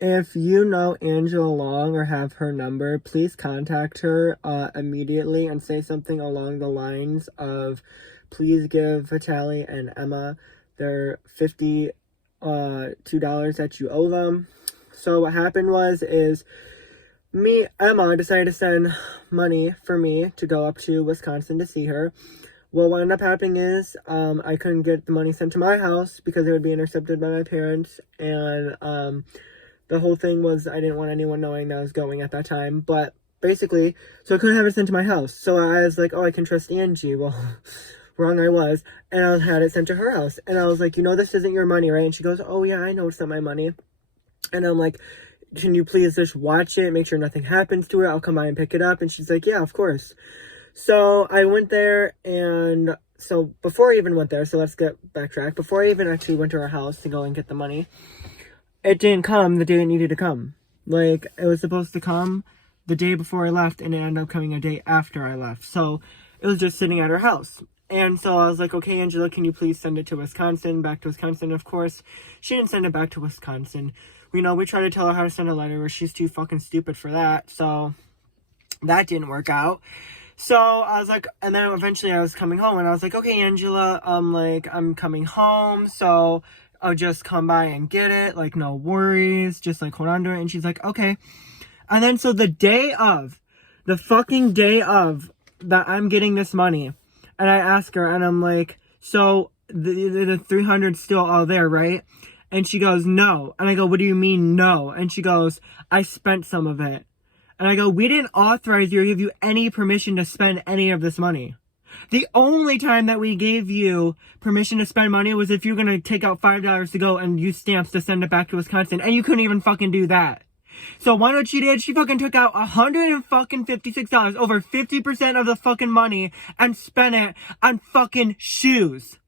If you know Angela Long or have her number, please contact her immediately and say something along the lines of, please give Vitaly and Emma their $52 that you owe them. So what happened is Emma decided to send money for me to go up to Wisconsin to see her. Well, what ended up happening is I couldn't get the money sent to my house because it would be intercepted by my parents, and the whole thing was I didn't want anyone knowing that I was going at that time. But basically, so I couldn't have it sent to my house. So I was like, oh, I can trust Angie. Well, wrong I was. And I had it sent to her house. And I was like, this isn't your money, right? And she goes, oh, yeah, I know it's not my money. And I'm like, can you please just watch it, make sure nothing happens to it? I'll come by and pick it up. And she's like, yeah, of course. So I went there, and so before I even went there, so let's backtrack. Before I even actually went to her house to go and get the money, it didn't come the day it needed to come. Like, it was supposed to come the day before I left, and it ended up coming a day after I left. So it was just sitting at her house. And so I was like, okay, Angela, can you please send it to Wisconsin, back to Wisconsin? Of course, she didn't send it back to Wisconsin. We tried to tell her how to send a letter, but she's too fucking stupid for that. So that didn't work out. So I was like, and then eventually I was coming home, and I was like, okay, Angela, I'm coming home, so I'll just come by and get it, like, no worries, just like hold on to it. And she's like, okay. And then so the fucking day of that I'm getting this money, and I ask her, and I'm like, so the 300's still all there, right? And she goes, no. And I go, what do you mean no? And she goes, I spent some of it. And I go, we didn't authorize you or give you any permission to spend any of this money. The only time that we gave you permission to spend money was if you're going to take out $5 to go and use stamps to send it back to Wisconsin. And you couldn't even fucking do that. So what she did, she fucking took out $156, over 50% of the fucking money, and spent it on fucking shoes.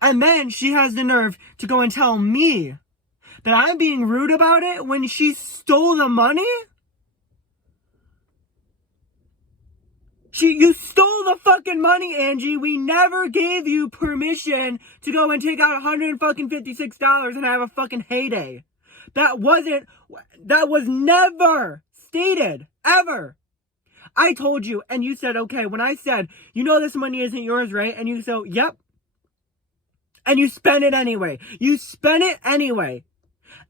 And then she has the nerve to go and tell me that I'm being rude about it when she stole the money? You stole the fucking money, Angie. We never gave you permission to go and take out $156 and have a fucking heyday. That was never stated, ever. I told you, and you said, okay, when I said, this money isn't yours, right? And you said, yep. And you spent it anyway.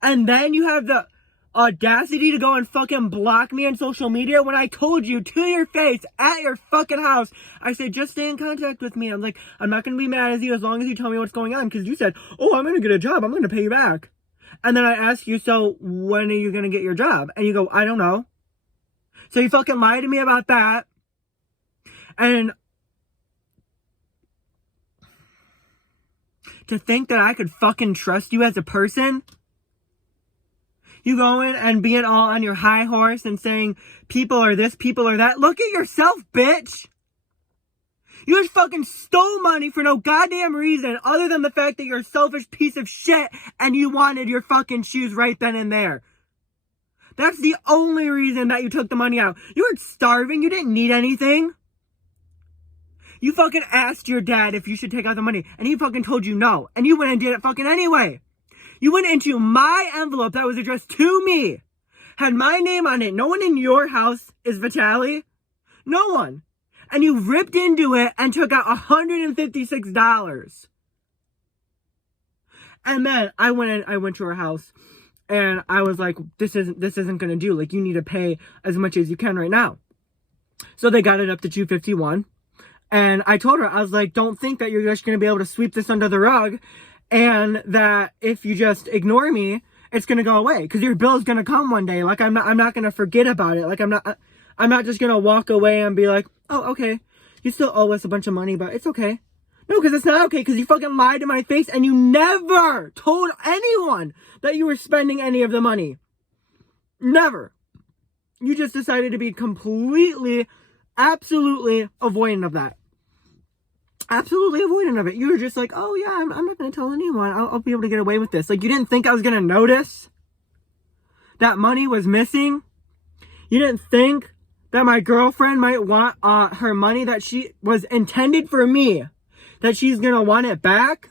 And then you have the audacity to go and fucking block me on social media when I told you to your face at your fucking house. I said, just stay in contact with me. I'm like, I'm not going to be mad at you as long as you tell me what's going on. Because you said, oh, I'm going to get a job. I'm going to pay you back. And then I asked you, so when are you going to get your job? And you go, I don't know. So you fucking lied to me about that. And to think that I could fucking trust you as a person? You going and being all on your high horse and saying people are this, people are that. Look at yourself, bitch. You just fucking stole money for no goddamn reason other than the fact that you're a selfish piece of shit and you wanted your fucking shoes right then and there. That's the only reason that you took the money out. You weren't starving. You didn't need anything. You fucking asked your dad if you should take out the money, and he fucking told you no. And you went and did it fucking anyway. You went into my envelope that was addressed to me. Had my name on it. No one in your house is Vetaly. No one. And you ripped into it and took out $156. And then I went to her house, and I was like, this isn't gonna do. Like, you need to pay as much as you can right now. So they got it up to $251. And I told her, I was like, don't think that you're just gonna be able to sweep this under the rug, and that if you just ignore me, it's gonna go away. Because your bill's gonna come one day. Like, I'm not gonna forget about it. Like, I'm not just gonna walk away and be like, oh, okay, you still owe us a bunch of money, but it's okay. No, because it's not okay, because you fucking lied to my face, and you never told anyone that you were spending any of the money. Never. You just decided to be completely, absolutely avoidant of that. Absolutely avoidant of it. You were just like, oh yeah, I'm not going to tell anyone. I'll be able to get away with this. Like, you didn't think I was going to notice that money was missing? You didn't think that my girlfriend might want her money that she was intended for me, that she's going to want it back?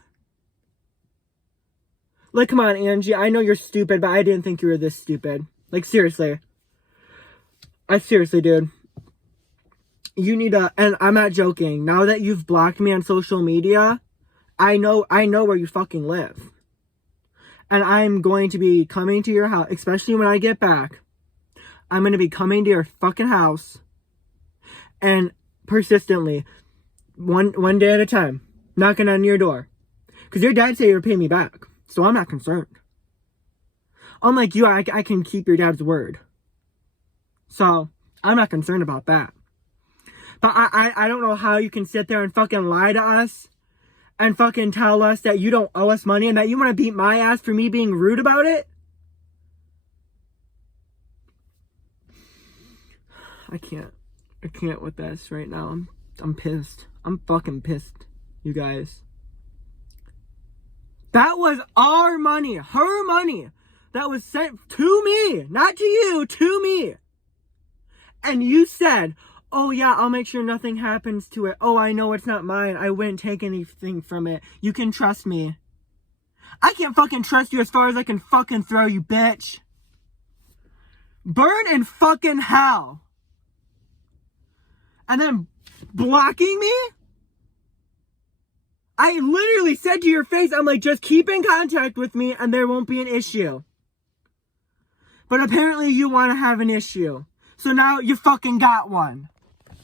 Like, come on, Angie. I know you're stupid, but I didn't think you were this stupid. Like, seriously. Seriously, dude. You need to, and I'm not joking. Now that you've blocked me on social media, I know where you fucking live. And I'm going to be coming to your house, especially when I get back. I'm going to be coming to your fucking house. And persistently, one day at a time, knocking on your door. Because your dad said you would pay me back. So I'm not concerned. Unlike you, I can keep your dad's word. So I'm not concerned about that. But I don't know how you can sit there and fucking lie to us. And fucking tell us that you don't owe us money. And that you want to beat my ass for me being rude about it. I can't with this right now. I'm pissed. I'm fucking pissed, you guys. That was our money, her money, that was sent to me, not to you, to me. And you said, oh yeah, I'll make sure nothing happens to it. Oh, I know it's not mine. I wouldn't take anything from it. You can trust me. I can't fucking trust you as far as I can fucking throw you, bitch. Burn in fucking hell. And then blocking me? I literally said to your face, I'm like, just keep in contact with me and there won't be an issue. But apparently you want to have an issue. So now you fucking got one.